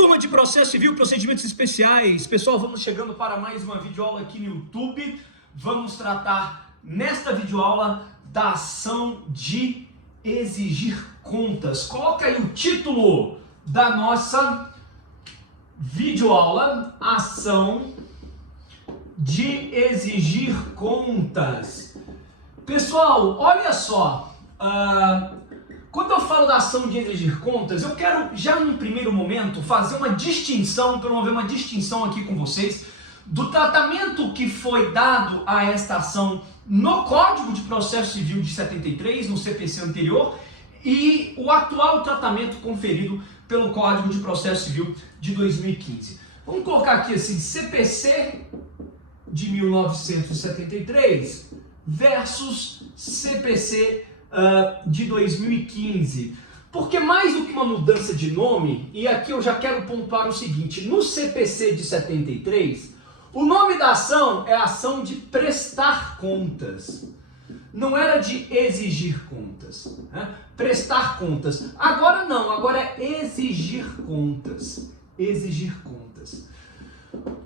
Turma de Processo Civil, Procedimentos Especiais. Pessoal, vamos chegando para mais uma videoaula aqui no YouTube. Vamos tratar nesta videoaula da ação de exigir contas. Coloca aí o título da nossa videoaula, ação de exigir contas. Pessoal, olha só, quando eu falo da ação de exigir contas, eu quero já num primeiro momento fazer uma distinção, promover uma distinção aqui com vocês do tratamento que foi dado a esta ação no Código de Processo Civil de 73, no CPC anterior, e o atual tratamento conferido pelo Código de Processo Civil de 2015. Vamos colocar aqui assim, CPC de 1973 versus CPC de 2015. Porque mais do que uma mudança de nome, e aqui eu já quero pontuar o seguinte, no CPC de 73, o nome da ação é ação de prestar contas. Não era de exigir contas, né? Prestar contas. Agora não, agora é exigir contas. Exigir contas.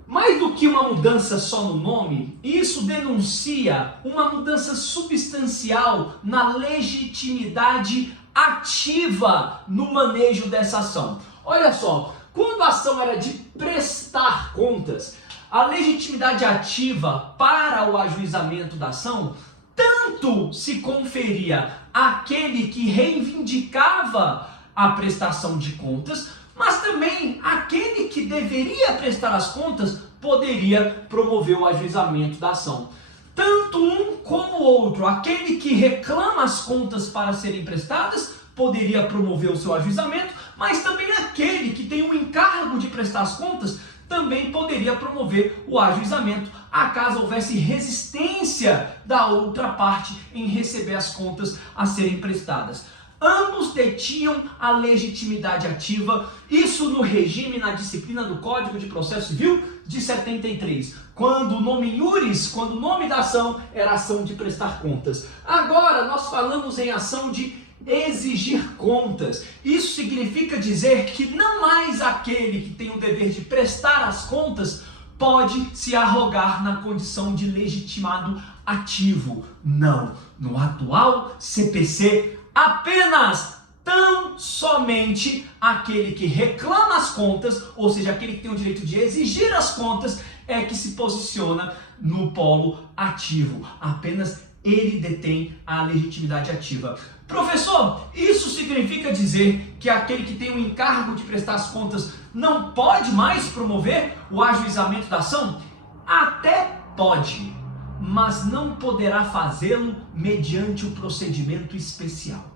Mais do que uma mudança só no nome, isso denuncia uma mudança substancial na legitimidade ativa no manejo dessa ação. Olha só, quando a ação era de prestar contas, a legitimidade ativa para o ajuizamento da ação tanto se conferia àquele que reivindicava a prestação de contas, mas também aquele que deveria prestar as contas poderia promover o ajuizamento da ação. Tanto um como o outro, aquele que reclama as contas para serem prestadas, poderia promover o seu ajuizamento, mas também aquele que tem o encargo de prestar as contas, também poderia promover o ajuizamento, acaso houvesse resistência da outra parte em receber as contas a serem prestadas. Ambos detinham a legitimidade ativa, isso no regime, na disciplina do Código de Processo Civil de 73, quando o nome iuris, quando o nome da ação era ação de prestar contas. Agora nós falamos em ação de exigir contas. Isso significa dizer que não mais aquele que tem o dever de prestar as contas pode se arrogar na condição de legitimado ativo. Não, no atual CPC, apenas tão somente aquele que reclama as contas, ou seja, aquele que tem o direito de exigir as contas, é que se posiciona no polo ativo. Apenas ele detém a legitimidade ativa. Professor, isso significa dizer que aquele que tem o encargo de prestar as contas não pode mais promover o ajuizamento da ação? Até pode, mas não poderá fazê-lo mediante o procedimento especial.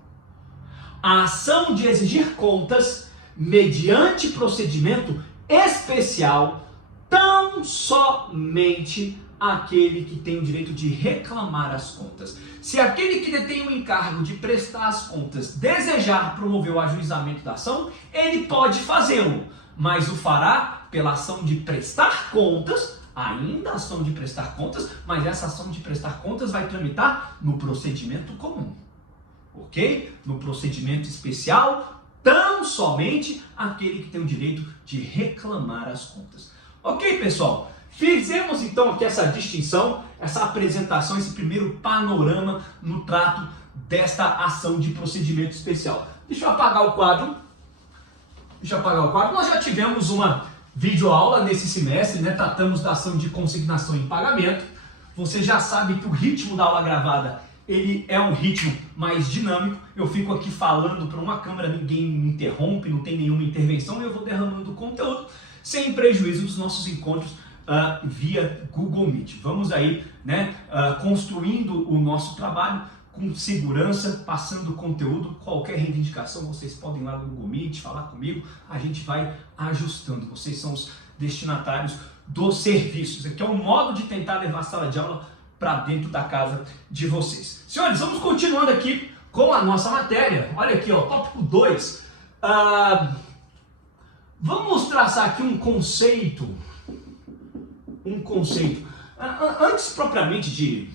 A ação de exigir contas, mediante procedimento especial, tão somente aquele que tem o direito de reclamar as contas. Se aquele que detém o encargo de prestar as contas desejar promover o ajuizamento da ação, ele pode fazê-lo, mas o fará pela ação de prestar contas, ainda ação de prestar contas, mas essa ação de prestar contas vai tramitar no procedimento comum, ok? No procedimento especial, tão somente aquele que tem o direito de reclamar as contas. Ok, pessoal? Fizemos então aqui essa distinção, essa apresentação, esse primeiro panorama no trato desta ação de procedimento especial. Deixa eu apagar o quadro. Nós já tivemos uma videoaula nesse semestre, né? Tratamos da ação de consignação em pagamento. Você já sabe que o ritmo da aula gravada ele é um ritmo mais dinâmico. Eu fico aqui falando para uma câmera, ninguém me interrompe, não tem nenhuma intervenção, e eu vou derramando conteúdo sem prejuízo dos nossos encontros via Google Meet. Vamos aí, né, construindo o nosso trabalho com segurança, passando conteúdo. Qualquer reivindicação, vocês podem ir lá no Google Meet, falar comigo, a gente vai ajustando. Vocês são os destinatários dos serviços. Aqui é um modo de tentar levar a sala de aula para dentro da casa de vocês. Senhores, vamos continuando aqui com a nossa matéria. Olha aqui, ó, tópico 2. Vamos traçar aqui um conceito. Antes propriamente de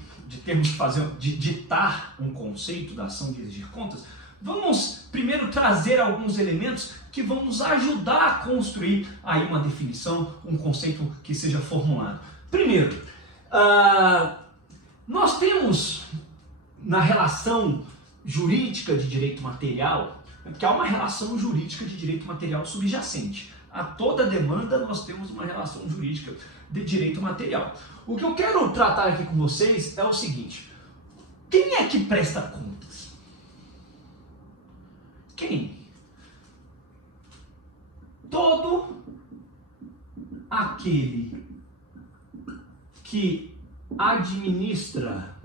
termos que fazer, de ditar um conceito da ação de exigir contas, vamos primeiro trazer alguns elementos que vão nos ajudar a construir aí uma definição, um conceito que seja formulado. Primeiro, nós temos na relação jurídica de direito material, que há uma relação jurídica de direito material subjacente. A toda demanda nós temos uma relação jurídica de direito material. O que eu quero tratar aqui com vocês é o seguinte: quem é que presta contas? Quem? Todo aquele que administra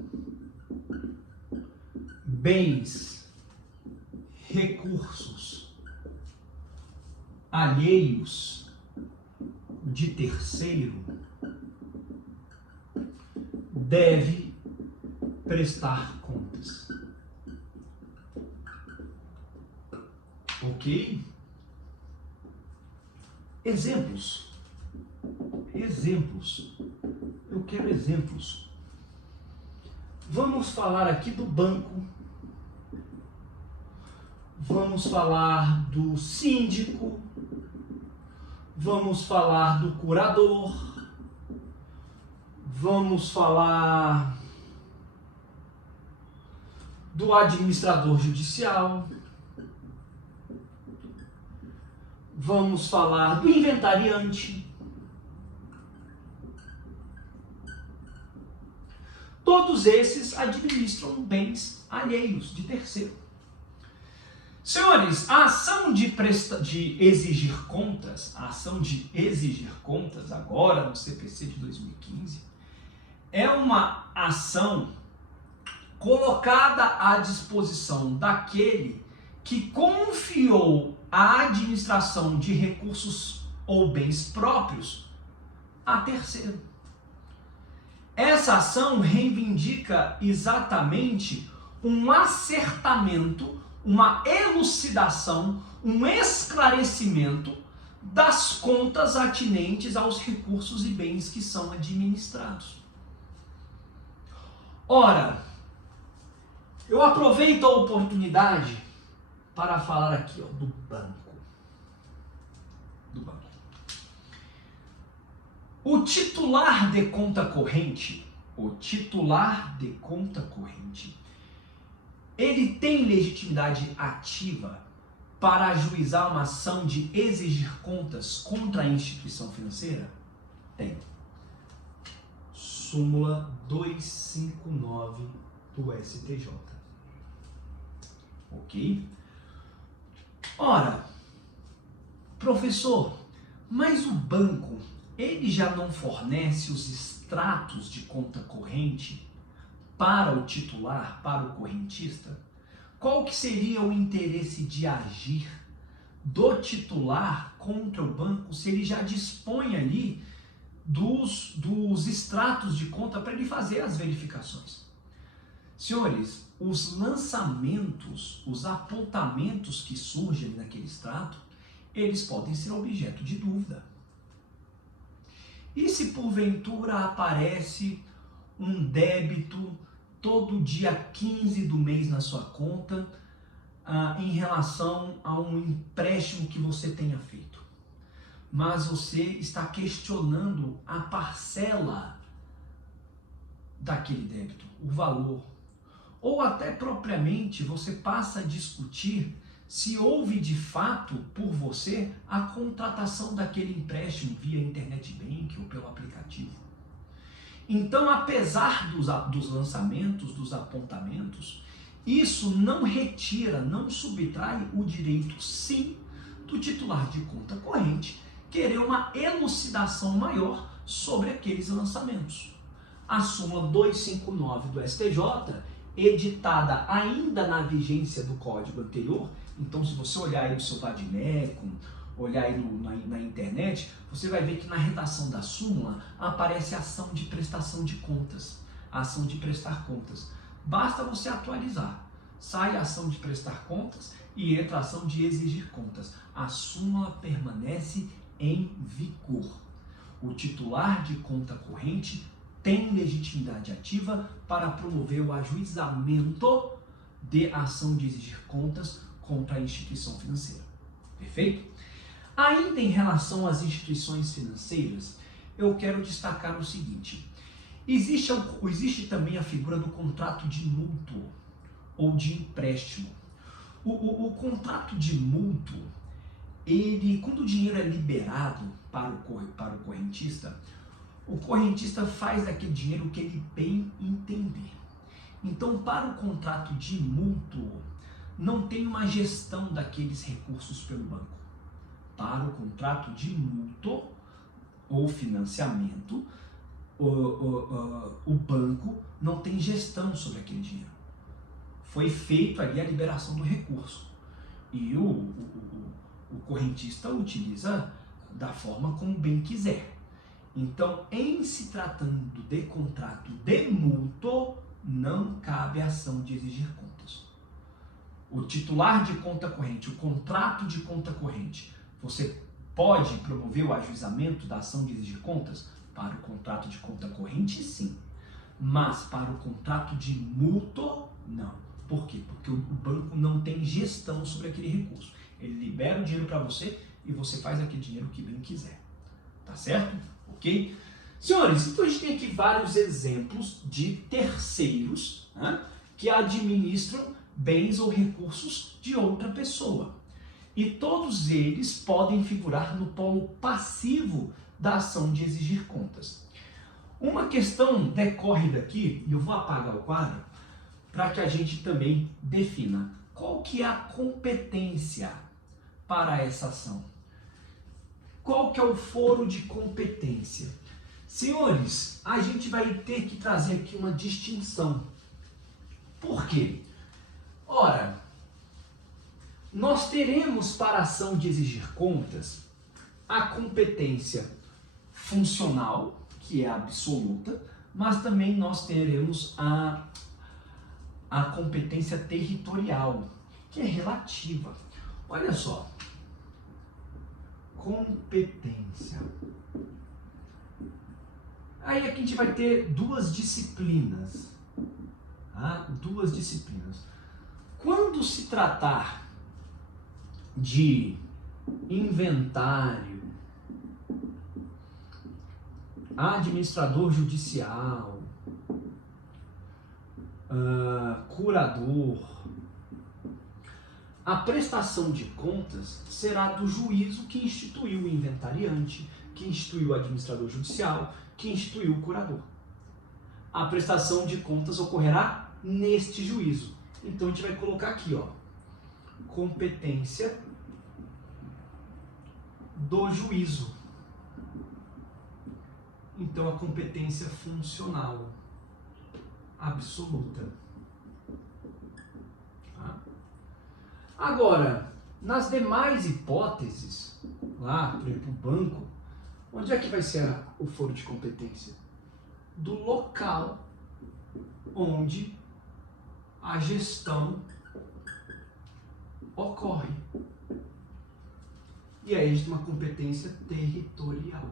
bens, recursos alheios de terceiro deve prestar contas. Ok? Exemplos. Eu quero exemplos. Vamos falar aqui do banco. Vamos falar do síndico. Vamos falar do curador. Vamos falar do administrador judicial. Vamos falar do inventariante. Todos esses administram bens alheios de terceiro. Senhores, a ação de exigir contas, agora no CPC de 2015, é uma ação colocada à disposição daquele que confiou a administração de recursos ou bens próprios a terceiro. Essa ação reivindica exatamente um acertamento, uma elucidação, um esclarecimento das contas atinentes aos recursos e bens que são administrados. Ora, eu aproveito a oportunidade para falar aqui do banco. O titular de conta corrente, ele tem legitimidade ativa para ajuizar uma ação de exigir contas contra a instituição financeira? Tem. Súmula 259 do STJ. Ok? Ora, professor, mas o banco, ele já não fornece os extratos de conta corrente para o titular, para o correntista? Qual que seria o interesse de agir do titular contra o banco se ele já dispõe ali dos extratos de conta para ele fazer as verificações? Senhores, os lançamentos, os apontamentos que surgem naquele extrato, eles podem ser objeto de dúvida. E se porventura aparece um débito todo dia 15 do mês na sua conta em relação a um empréstimo que você tenha feito, mas você está questionando a parcela daquele débito, o valor, ou até propriamente você passa a discutir se houve de fato por você a contratação daquele empréstimo via internet bank ou pelo aplicativo. Então, apesar dos lançamentos, dos apontamentos, isso não retira, não subtrai o direito, sim, do titular de conta corrente querer uma elucidação maior sobre aqueles lançamentos. A súmula 259 do STJ, editada ainda na vigência do código anterior, então se você olhar aí no seu Vademecum, olhar aí na internet, você vai ver que na redação da súmula aparece a ação de prestação de contas, a ação de prestar contas. Basta você atualizar. Sai a ação de prestar contas e entra a ação de exigir contas. A súmula permanece em vigor. O titular de conta corrente tem legitimidade ativa para promover o ajuizamento de ação de exigir contas contra a instituição financeira. Perfeito? Ainda em relação às instituições financeiras, eu quero destacar o seguinte. Existe também a figura do contrato de mútuo ou de empréstimo. O contrato de mútuo, quando o dinheiro é liberado para o correntista, o correntista faz daquele dinheiro o que ele bem entender. Então, para o contrato de mútuo, não tem uma gestão daqueles recursos pelo banco. Para o contrato de mútuo ou financiamento, o banco não tem gestão sobre aquele dinheiro. Foi feito ali a liberação do recurso. E o correntista utiliza da forma como bem quiser. Então, em se tratando de contrato de mútuo, não cabe ação de exigir contas. O titular de conta corrente, o contrato de conta corrente, você pode promover o ajuizamento da ação de exigir contas? Para o contrato de conta corrente, sim. Mas para o contrato de mútuo, não. Por quê? Porque o banco não tem gestão sobre aquele recurso. Ele libera o dinheiro para você e você faz aquele dinheiro que bem quiser. Tá certo? Ok? Senhores, então a gente tem aqui vários exemplos de terceiros, né, que administram bens ou recursos de outra pessoa. E todos eles podem figurar no polo passivo da ação de exigir contas. Uma questão decorre daqui, e eu vou apagar o quadro, para que a gente também defina qual que é a competência para essa ação. Qual que é o foro de competência? Senhores, a gente vai ter que trazer aqui uma distinção. Por quê? Ora, nós teremos para a ação de exigir contas a competência funcional, que é absoluta, mas também nós teremos a competência territorial, que é relativa. Olha só, competência. Aí aqui a gente vai ter duas disciplinas. Tá? Duas disciplinas. Quando se tratar de inventário, administrador judicial, curador, a prestação de contas será do juízo que instituiu o inventariante, que instituiu o administrador judicial, que instituiu o curador. A prestação de contas ocorrerá neste juízo. Então a gente vai colocar aqui, ó, competência do juízo. Então a competência funcional absoluta. Tá? Agora, nas demais hipóteses, lá, por exemplo, o banco, onde é que vai ser o foro de competência? Do local onde a gestão ocorre. E aí a gente tem uma competência territorial.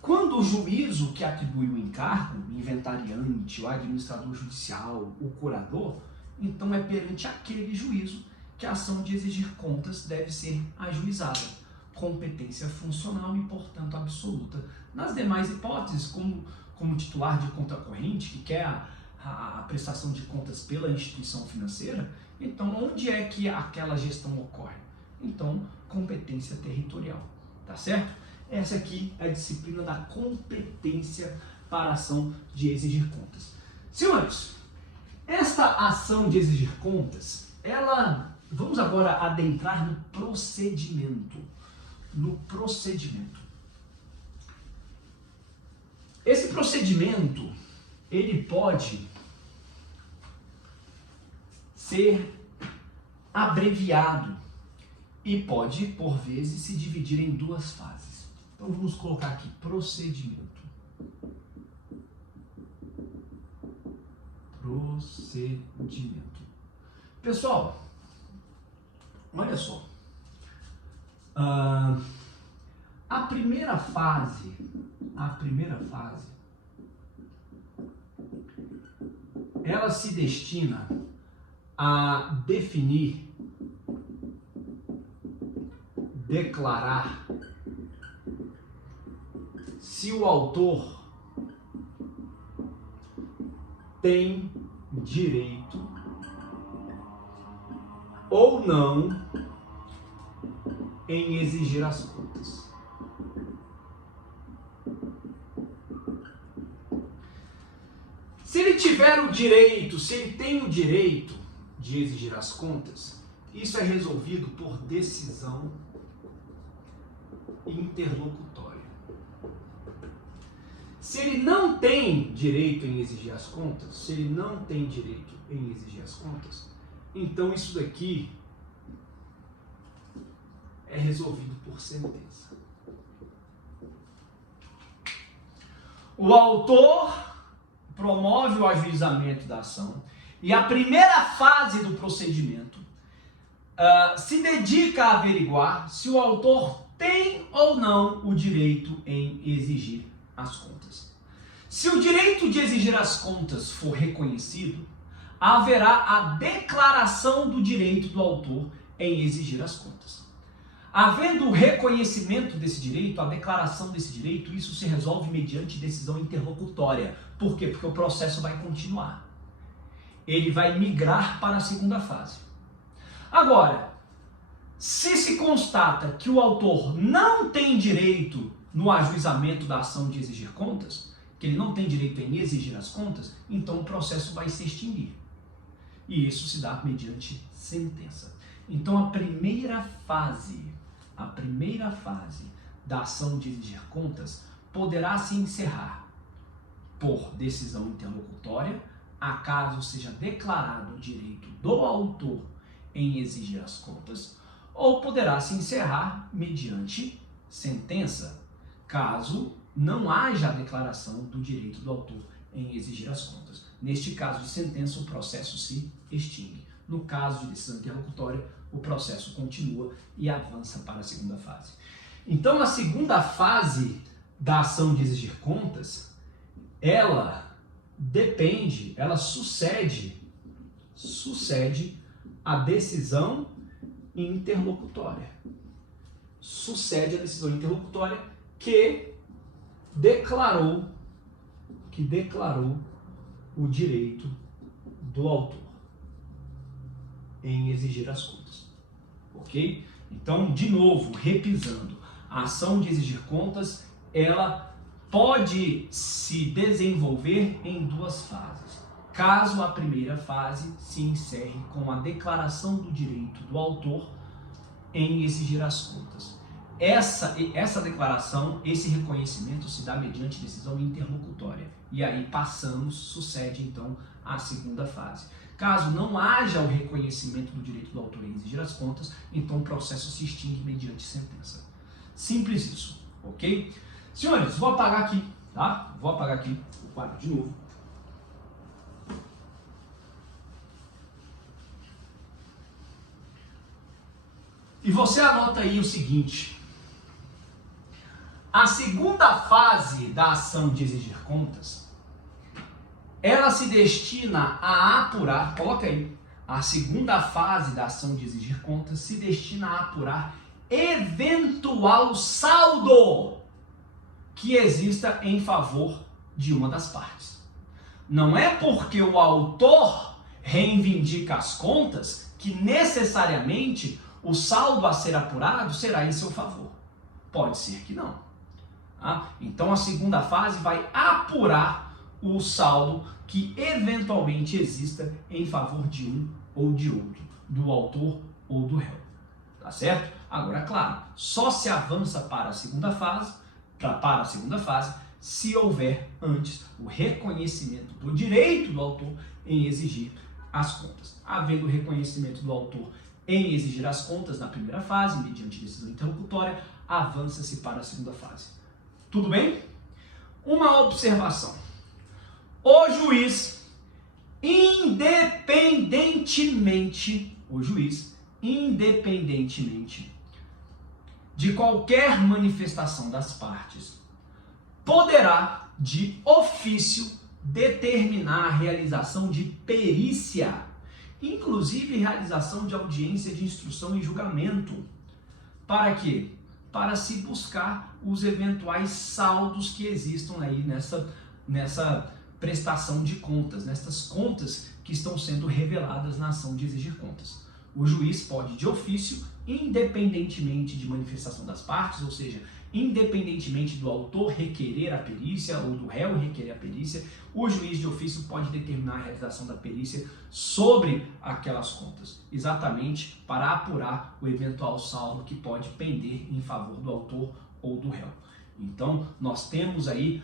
Quando o juízo que atribui o encargo, o inventariante, o administrador judicial, o curador, então é perante aquele juízo que a ação de exigir contas deve ser ajuizada. Competência funcional e, portanto, absoluta. Nas demais hipóteses, como titular de conta corrente, que quer a prestação de contas pela instituição financeira, então onde é que aquela gestão ocorre? Então, competência territorial. Tá certo? Essa aqui é a disciplina da competência para a ação de exigir contas. Senhores, esta ação de exigir contas, vamos agora adentrar no procedimento. No procedimento. Esse procedimento, ele pode ser abreviado e pode, por vezes, se dividir em duas fases. Então vamos colocar aqui procedimento. Procedimento. Pessoal, olha só. A primeira fase, ela se destina a definir declarar se o autor tem direito ou não em exigir as contas. Se ele tiver o direito, se ele tem o direito de exigir as contas, isso é resolvido por decisão interlocutória. Se ele não tem direito em exigir as contas, se ele não tem direito em exigir as contas, então isso daqui é resolvido por sentença. O autor promove o ajuizamento da ação e a primeira fase do procedimento se dedica a averiguar se o autor tem ou não o direito em exigir as contas. Se o direito de exigir as contas for reconhecido, haverá a declaração do direito do autor em exigir as contas. Havendo o reconhecimento desse direito, a declaração desse direito, isso se resolve mediante decisão interlocutória. Por quê? Porque o processo vai continuar. Ele vai migrar para a segunda fase. Agora, se constata que o autor não tem direito no ajuizamento da ação de exigir contas, que ele não tem direito em exigir as contas, então o processo vai se extinguir. E isso se dá mediante sentença. Então a primeira fase da ação de exigir contas poderá se encerrar por decisão interlocutória, acaso seja declarado o direito do autor em exigir as contas, ou poderá se encerrar mediante sentença, caso não haja a declaração do direito do autor em exigir as contas. Neste caso de sentença, o processo se extingue. No caso de decisão interlocutória, o processo continua e avança para a segunda fase. Então, a segunda fase da ação de exigir contas, ela sucede a decisão interlocutória. Sucede a decisão interlocutória que declarou o direito do autor em exigir as contas. Ok? Então, de novo, repisando, a ação de exigir contas, ela pode se desenvolver em duas fases. Caso a primeira fase se encerre com a declaração do direito do autor em exigir as contas. Essa declaração, esse reconhecimento se dá mediante decisão interlocutória. E aí sucede então a segunda fase. Caso não haja o reconhecimento do direito do autor em exigir as contas, então o processo se extingue mediante sentença. Simples isso, ok? Senhores, vou apagar aqui, tá? Vou apagar aqui o quadro de novo. E você anota aí o seguinte: a segunda fase da ação de exigir contas, ela se destina a apurar, coloca aí, a segunda fase da ação de exigir contas se destina a apurar eventual saldo que exista em favor de uma das partes. Não é porque o autor reivindica as contas que necessariamente o saldo a ser apurado será em seu favor. Pode ser que não. Tá? Então a segunda fase vai apurar o saldo que eventualmente exista em favor de um ou de outro, do autor ou do réu. Tá certo? Agora, claro, só se avança para a segunda fase, se houver antes o reconhecimento do direito do autor em exigir as contas. Havendo o reconhecimento do autor em exigir as contas na primeira fase, mediante decisão interlocutória, avança-se para a segunda fase. Tudo bem? Uma observação. O juiz, independentemente de qualquer manifestação das partes, poderá, de ofício, determinar a realização de perícia, inclusive realização de audiência de instrução e julgamento, Para quê? Para se buscar os eventuais saldos que existam aí nessa prestação de contas, nessas contas que estão sendo reveladas na ação de exigir contas. O juiz pode, de ofício, independentemente de manifestação das partes, ou seja, independentemente do autor requerer a perícia ou do réu requerer a perícia, o juiz de ofício pode determinar a realização da perícia sobre aquelas contas, exatamente para apurar o eventual saldo que pode pender em favor do autor ou do réu. Então, nós temos aí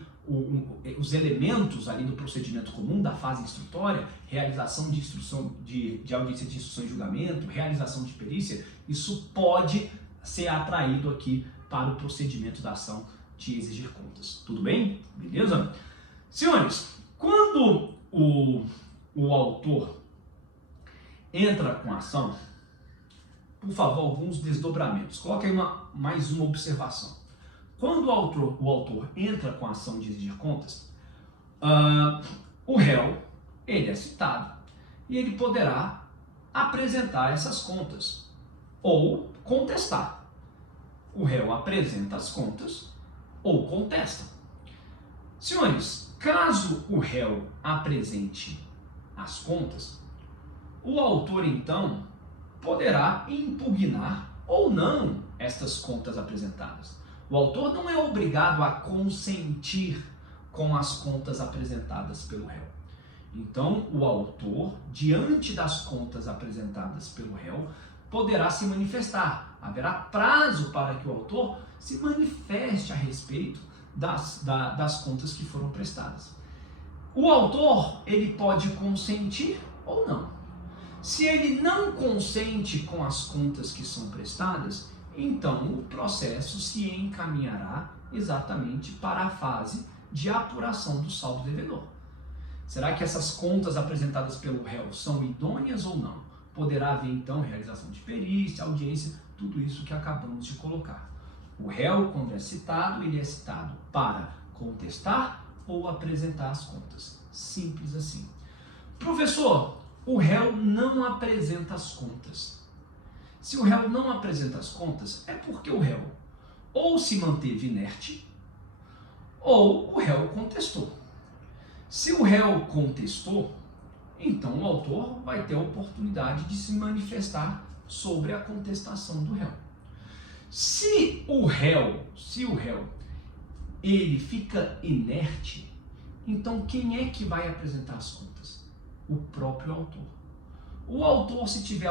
os elementos ali do procedimento comum, da fase instrutória, realização de instrução de audiência de instrução e julgamento, realização de perícia, isso pode ser atraído aqui para o procedimento da ação de exigir contas. Tudo bem? Beleza? Senhores, quando o autor entra com a ação, por favor, alguns desdobramentos. Coloque aí mais uma observação. Quando o autor entra com a ação de exigir contas, o réu, ele é citado e ele poderá apresentar essas contas ou contestar. O réu apresenta as contas ou contesta. Senhores, caso o réu apresente as contas, o autor então poderá impugnar ou não estas contas apresentadas. O autor não é obrigado a consentir com as contas apresentadas pelo réu. Então, o autor, diante das contas apresentadas pelo réu, poderá se manifestar. Haverá prazo para que o autor se manifeste a respeito das contas que foram prestadas. O autor, ele pode consentir ou não. Se ele não consente com as contas que são prestadas, então o processo se encaminhará exatamente para a fase de apuração do saldo devedor. Será que essas contas apresentadas pelo réu são idôneas ou não? Poderá haver então realização de perícia, audiência, tudo isso que acabamos de colocar. O réu, quando é citado, ele é citado para contestar ou apresentar as contas. Simples assim. Professor, o réu não apresenta as contas. Se o réu não apresenta as contas, é porque o réu ou se manteve inerte ou o réu contestou. Se o réu contestou, então o autor vai ter a oportunidade de se manifestar sobre a contestação do réu. Se o réu ele fica inerte, então quem é que vai apresentar as contas? O próprio autor. O autor, se tiver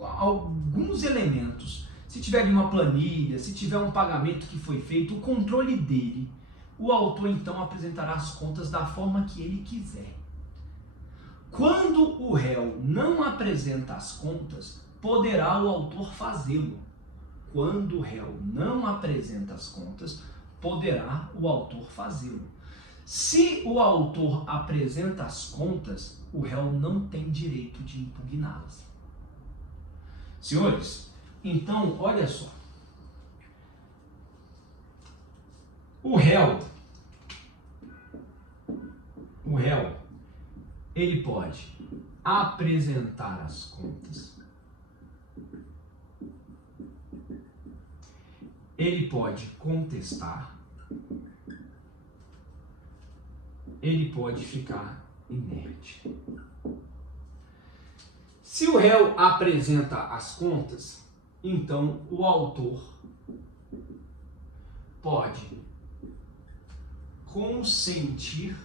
alguns elementos, se tiver uma planilha, se tiver um pagamento que foi feito, o controle dele, o autor então apresentará as contas da forma que ele quiser. Quando o réu não apresenta as contas, poderá o autor fazê-lo. Quando o réu não apresenta as contas, poderá o autor fazê-lo. Se o autor apresenta as contas, o réu não tem direito de impugná-las. Senhores, então, olha só. O réu, ele pode apresentar as contas, ele pode contestar, ele pode ficar inerte. Se o réu apresenta as contas, então o autor pode consentir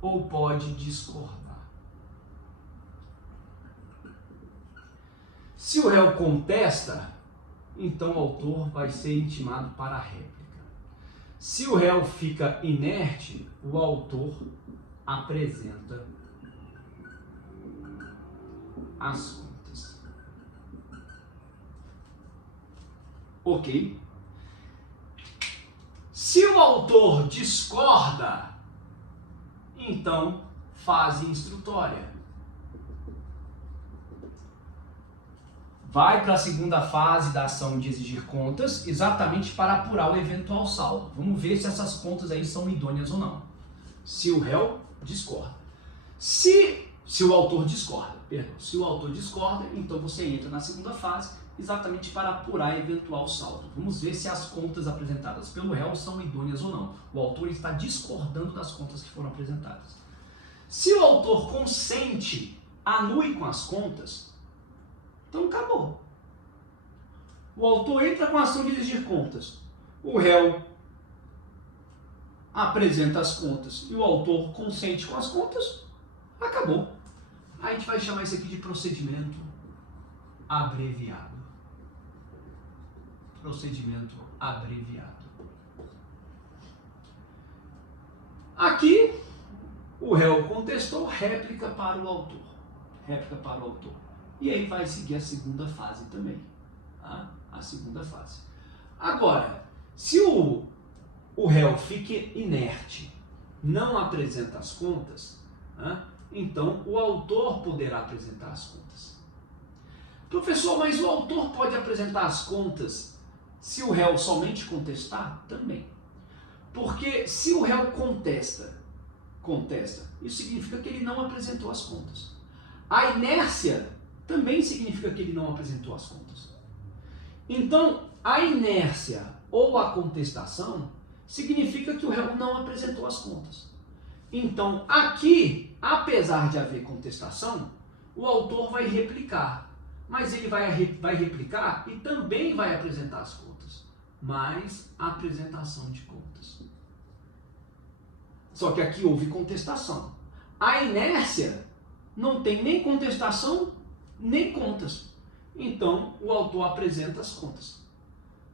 ou pode discordar. Se o réu contesta, então o autor vai ser intimado para a réplica. Se o réu fica inerte, o autor apresenta as contas. Ok? Se o autor discorda, então fase instrutória. Vai para a segunda fase da ação de exigir contas, exatamente para apurar o eventual saldo. Vamos ver se essas contas aí são idôneas ou não. Se o réu discorda. Se o autor discorda, então você entra na segunda fase exatamente para apurar eventual saldo. Vamos ver se as contas apresentadas pelo réu são idôneas ou não. O autor está discordando das contas que foram apresentadas. Se o autor consente, anule com as contas, então acabou. O autor entra com a ação de exigir contas. O réu apresenta as contas e o autor consente com as contas, acabou. A gente vai chamar isso aqui de procedimento abreviado. Procedimento abreviado. Aqui, o réu contestou, réplica para o autor. Réplica para o autor. E aí vai seguir a segunda fase também. Tá? A segunda fase. Agora, se o réu fica inerte, não apresenta as contas, né? Então o autor poderá apresentar as contas. Professor, mas o autor pode apresentar as contas se o réu somente contestar? Também. Porque se o réu contesta, isso significa que ele não apresentou as contas. A inércia também significa que ele não apresentou as contas. Então, a inércia ou a contestação significa que o réu não apresentou as contas. Então, aqui, apesar de haver contestação, o autor vai replicar. Mas ele vai replicar e também vai apresentar as contas. Mas a apresentação de contas. Só que aqui houve contestação. A inércia não tem nem contestação, nem contas. Então, o autor apresenta as contas.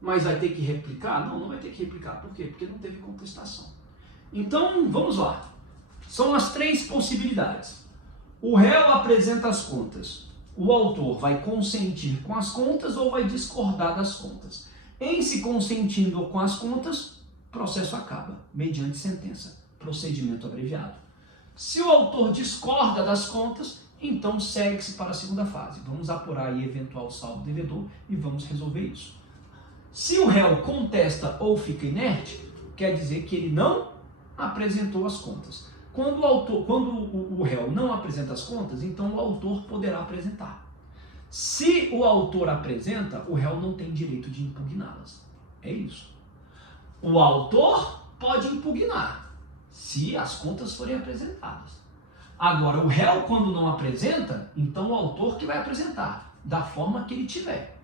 Mas vai ter que replicar? Não, não vai ter que replicar. Por quê? Porque não teve contestação. Então, vamos lá. São as três possibilidades. O réu apresenta as contas. O autor vai consentir com as contas ou vai discordar das contas. Em se consentindo com as contas, o processo acaba, mediante sentença. Procedimento abreviado. Se o autor discorda das contas, então segue-se para a segunda fase. Vamos apurar aí eventual saldo devedor e vamos resolver isso. Se o réu contesta ou fica inerte, quer dizer que ele não apresentou as contas. Quando o réu não apresenta as contas, então o autor poderá apresentar. Se o autor apresenta, o réu não tem direito de impugná-las. É isso. O autor pode impugnar, se as contas forem apresentadas. Agora, o réu, quando não apresenta, então o autor que vai apresentar, da forma que ele tiver.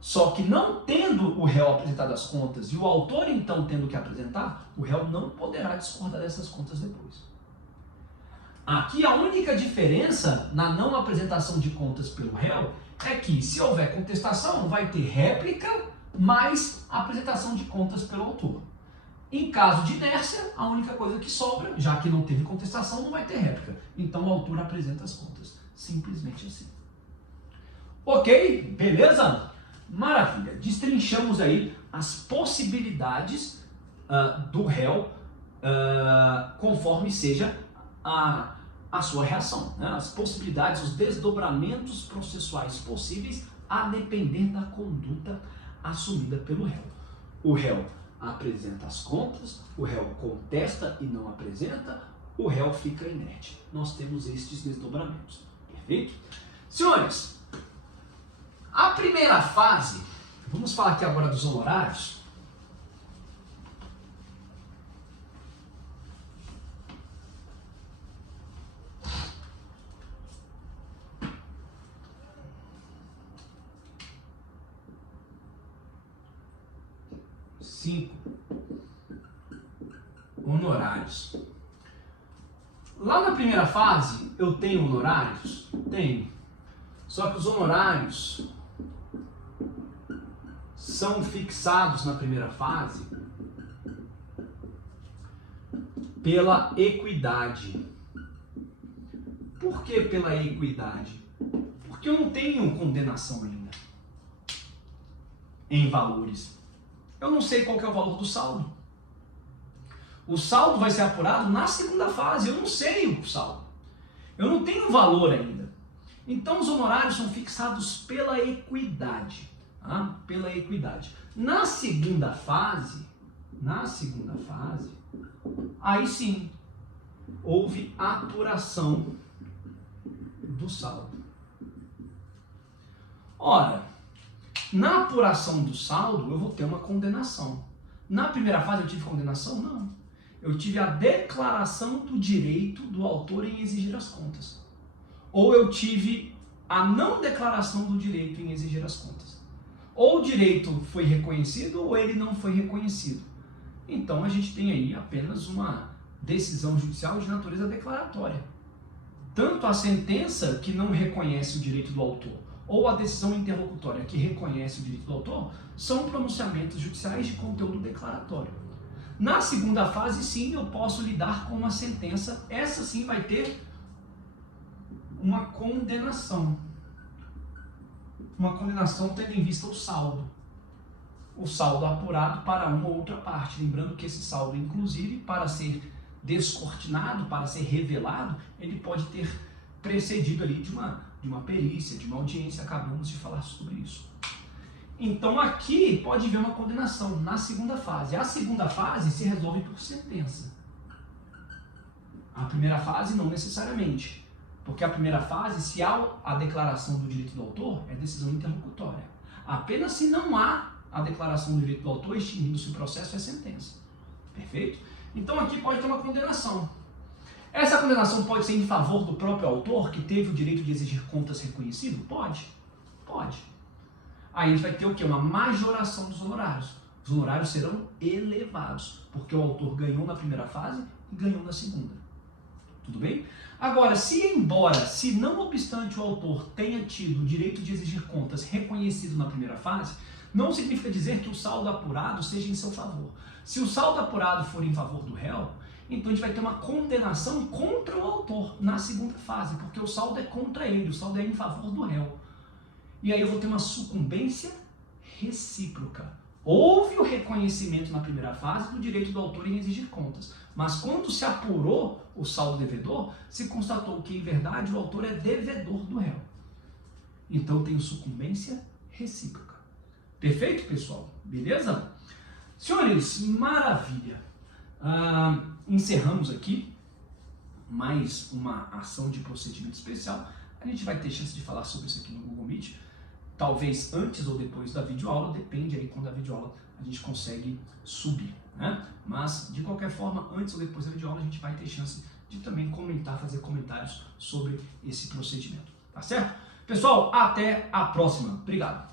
Só que não tendo o réu apresentado as contas e o autor então tendo que apresentar, o réu não poderá discordar dessas contas depois. Aqui a única diferença na não apresentação de contas pelo réu é que se houver contestação vai ter réplica mais apresentação de contas pelo autor. Em caso de inércia, a única coisa que sobra, já que não teve contestação, não vai ter réplica. Então o autor apresenta as contas. Simplesmente assim. Ok? Beleza? Maravilha. Destrinchamos aí as possibilidades do réu conforme seja a sua reação. Né? As possibilidades, os desdobramentos processuais possíveis a depender da conduta assumida pelo réu. O réu apresenta as contas, o réu contesta e não apresenta, o réu fica inerte. Nós temos estes desdobramentos. Perfeito? Senhores, a primeira fase, vamos falar aqui agora dos honorários. Honorários. Lá na primeira fase, eu tenho honorários? Tenho. Só que os honorários são fixados na primeira fase pela equidade. Por que pela equidade? Porque eu não tenho condenação ainda em valores. Eu não sei qual que é o valor do saldo. O saldo vai ser apurado na segunda fase. Eu não sei o saldo. Eu não tenho valor ainda. Então os honorários são fixados pela equidade. Tá? Pela equidade. Na segunda fase, aí sim, houve apuração do saldo. Ora, Na apuração do saldo, eu vou ter uma condenação. Na primeira fase eu tive condenação? Não. Eu tive a declaração do direito do autor em exigir as contas. Ou eu tive a não declaração do direito em exigir as contas. Ou o direito foi reconhecido ou ele não foi reconhecido. Então a gente tem aí apenas uma decisão judicial de natureza declaratória. Tanto a sentença que não reconhece o direito do autor, ou a decisão interlocutória que reconhece o direito do autor, são pronunciamentos judiciais de conteúdo declaratório. Na segunda fase, sim, eu posso lidar com uma sentença. Essa sim vai ter uma condenação. Uma condenação tendo em vista o saldo. O saldo apurado para uma ou outra parte. Lembrando que esse saldo, inclusive, para ser descortinado, para ser revelado, ele pode ter precedido ali de uma perícia, de uma audiência. Acabamos de falar sobre isso. Então aqui pode haver uma condenação na segunda fase. A segunda fase se resolve por sentença. A primeira fase não necessariamente. Porque a primeira fase, se há a declaração do direito do autor, é decisão interlocutória. Apenas se não há a declaração do direito do autor, extinguindo-se o processo, é sentença. Perfeito? Então aqui pode ter uma condenação. Essa condenação pode ser em favor do próprio autor, que teve o direito de exigir contas reconhecido? Pode. Pode. Aí a gente vai ter o quê? Uma majoração dos honorários. Os honorários serão elevados, porque o autor ganhou na primeira fase e ganhou na segunda. Tudo bem? Agora, se não obstante o autor tenha tido o direito de exigir contas reconhecido na primeira fase, não significa dizer que o saldo apurado seja em seu favor. Se o saldo apurado for em favor do réu, então a gente vai ter uma condenação contra o autor na segunda fase, porque o saldo é contra ele, o saldo é em favor do réu. E aí eu vou ter uma sucumbência recíproca. Houve o reconhecimento na primeira fase do direito do autor em exigir contas, mas quando se apurou o saldo devedor, se constatou que, em verdade, o autor é devedor do réu. Então tem sucumbência recíproca. Perfeito, pessoal? Beleza? Senhores, maravilha! Encerramos aqui mais uma ação de procedimento especial. A gente vai ter chance de falar sobre isso aqui no Google Meet, talvez antes ou depois da videoaula, depende aí quando a videoaula a gente consegue subir, né? Mas, de qualquer forma, antes ou depois da videoaula, a gente vai ter chance de também comentar, fazer comentários sobre esse procedimento, tá certo? Pessoal, até a próxima. Obrigado!